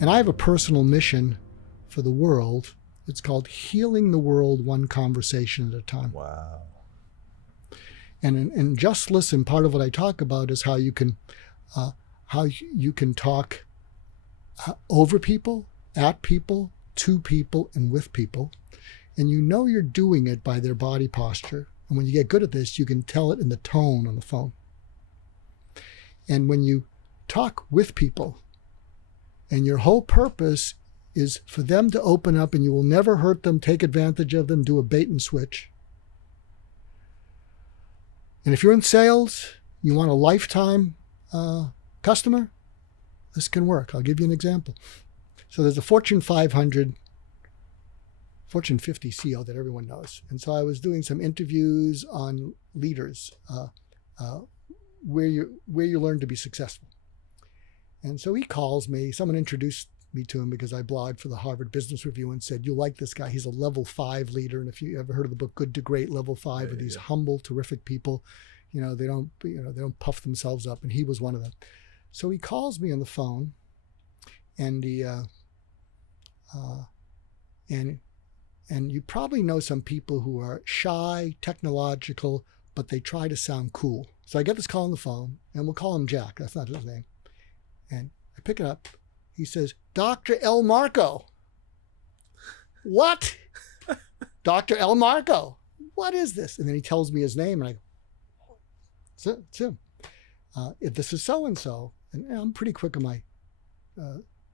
And I have a personal mission for the world. It's called Healing the World One Conversation at a Time. Wow. And in Just Listen, part of what I talk about is how you can talk over people, at people, to people, and with people. And you know you're doing it by their body posture. And when you get good at this, you can tell it in the tone on the phone. And when you talk with people, and your whole purpose is for them to open up, and you will never hurt them, take advantage of them, do a bait and switch. And if you're in sales, you want a lifetime customer, this can work. I'll give you an example. So there's a Fortune 500, Fortune 50 CEO that everyone knows. And so I was doing some interviews on leaders, where you learn to be successful. And so he calls me. Someone introduced me to him because I blogged for the Harvard Business Review and said, you'll like this guy. He's a level 5 leader. And if you ever heard of the book Good to Great, level 5 are these humble, terrific people. They don't puff themselves up. And he was one of them. So he calls me on the phone, and and you probably know some people who are shy, technological, but they try to sound cool. So I get this call on the phone, and we'll call him Jack. That's not his name. And I pick it up. He says, Dr. El Marco. What? Dr. El Marco. What is this? And then he tells me his name, and I go, it's him. This is so-and-so. And I'm pretty quick on my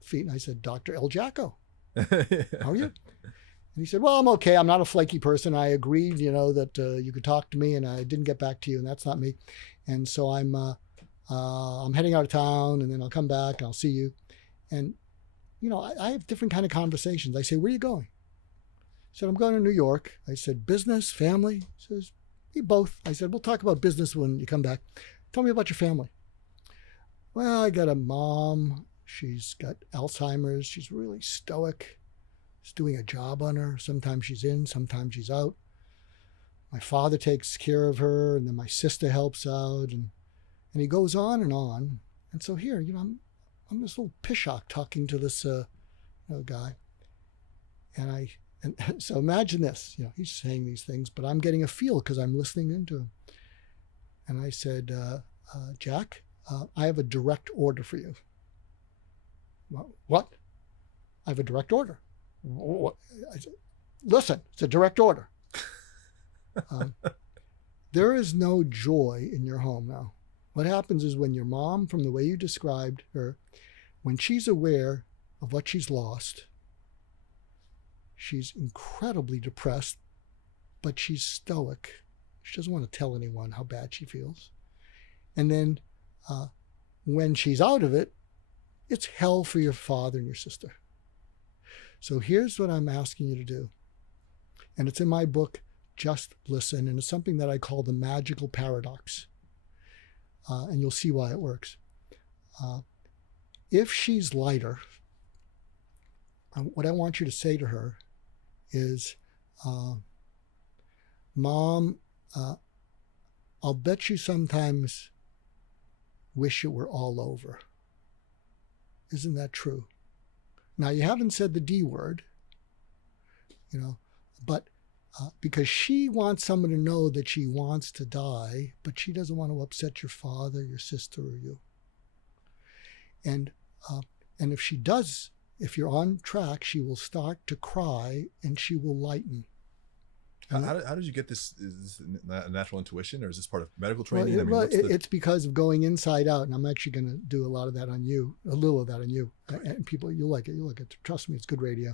feet. And I said, Dr. El Jacko. How are you? And he said, well, I'm okay. I'm not a flaky person. I agreed, that you could talk to me, and I didn't get back to you, and that's not me. And so I'm heading out of town, and then I'll come back and I'll see you. And, I have different kind of conversations. I say, where are you going? He said, I'm going to New York. I said, business, family? He says, both. I said, we'll talk about business when you come back. Tell me about your family. Well, I got a mom. She's got Alzheimer's. She's really stoic. She's doing a job on her. Sometimes she's in, sometimes she's out. My father takes care of her, and then my sister helps out, and he goes on and on. And so here, I'm this little pishok talking to this guy, and so imagine this. He's saying these things, but I'm getting a feel because I'm listening into him. And I said, Jack, I have a direct order for you. What? I have a direct order. What? I said, listen, it's a direct order. There is no joy in your home now. What happens is when your mom, from the way you described her, when she's aware of what she's lost, she's incredibly depressed, but she's stoic. She doesn't want to tell anyone how bad she feels. And then when she's out of it, it's hell for your father and your sister. So here's what I'm asking you to do. And it's in my book, Just Listen, and it's something that I call the magical paradox. And you'll see why it works. If she's lighter, what I want you to say to her is, Mom, I'll bet you sometimes wish it were all over. Isn't that true? Now, you haven't said the D word, but because she wants someone to know that she wants to die, but she doesn't want to upset your father, your sister, or you. And if she does, if you're on track, she will start to cry and she will lighten. How did you get this? Is this a natural intuition, or is this part of medical training? It's because of going inside out, and I'm actually going to do a lot of that on you, a little of that on you, and people, you'll like it. Trust me, it's good radio.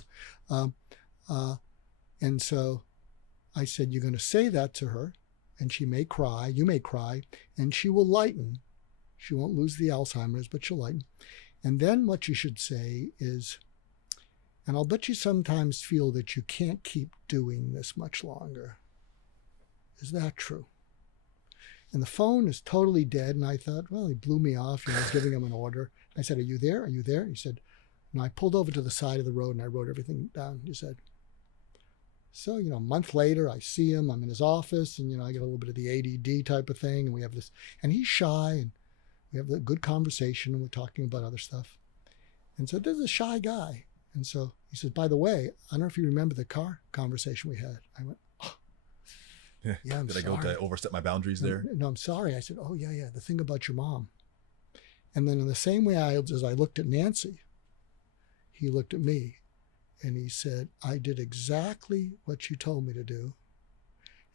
And so I said, you're going to say that to her, and she may cry, you may cry, and she will lighten. She won't lose the Alzheimer's, but she'll lighten. And then what you should say is, and I'll bet you sometimes feel that you can't keep doing this much longer. Is that true? And the phone is totally dead. And I thought, well, he blew me off. I was giving him an order. I said, are you there? Are you there? He said, no. I pulled over to the side of the road and I wrote everything down. He said, so, a month later, I see him. I'm in his office, and, I get a little bit of the ADD type of thing. And we have this, and he's shy, and we have a good conversation, and we're talking about other stuff. And so there's a shy guy. And so he says, by the way, I don't know if you remember the car conversation we had. I went, oh, yeah, I'm Did I sorry. go to overstep my boundaries there? No, I'm sorry. I said, oh, yeah, the thing about your mom. And then in the same way as I looked at Nancy, he looked at me and he said, I did exactly what you told me to do.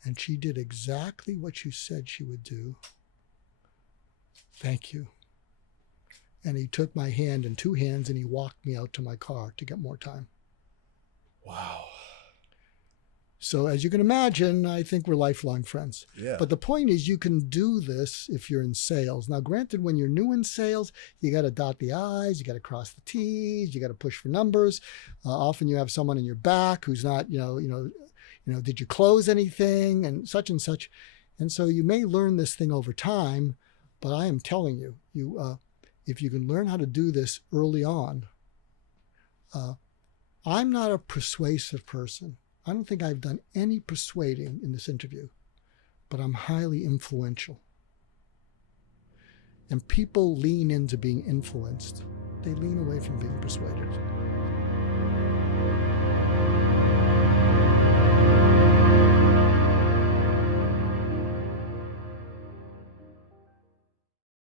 And she did exactly what you said she would do. Thank you. And he took my hand in two hands and he walked me out to my car to get more time. Wow. So as you can imagine, I think we're lifelong friends. Yeah. But the point is you can do this if you're in sales. Now, granted, when you're new in sales, you got to dot the I's, you got to cross the T's, you got to push for numbers. Often you have someone in your back who's not, did you close anything and such and such. And so you may learn this thing over time, but I am telling you, if you can learn how to do this early on, I'm not a persuasive person. I don't think I've done any persuading in this interview, but I'm highly influential. And people lean into being influenced. They lean away from being persuaded.